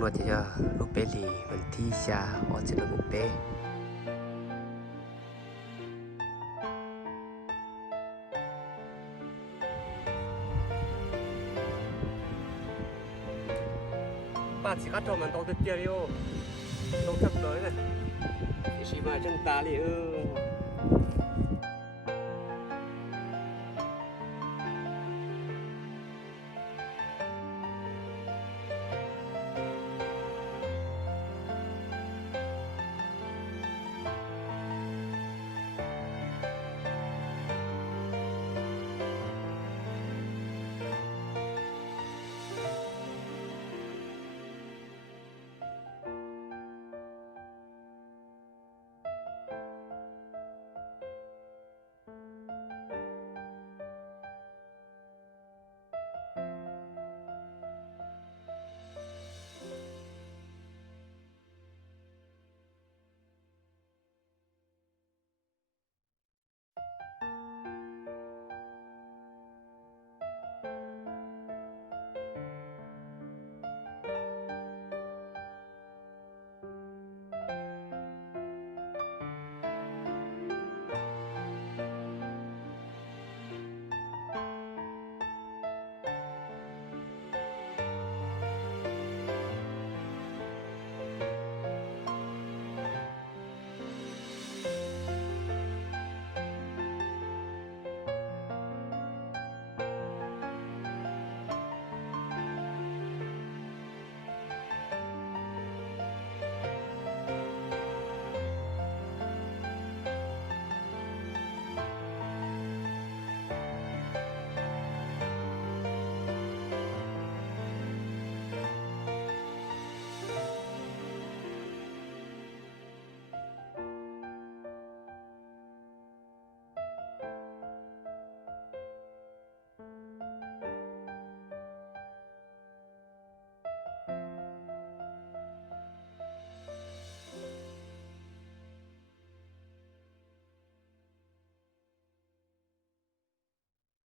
นวดที่จะลูกเปรีวันที่ชาออกจากลูกเป爸chỉ cắt cho mình đâu được chơi đi ô đâu thấp tới này thì chỉ vài chân ta đi ư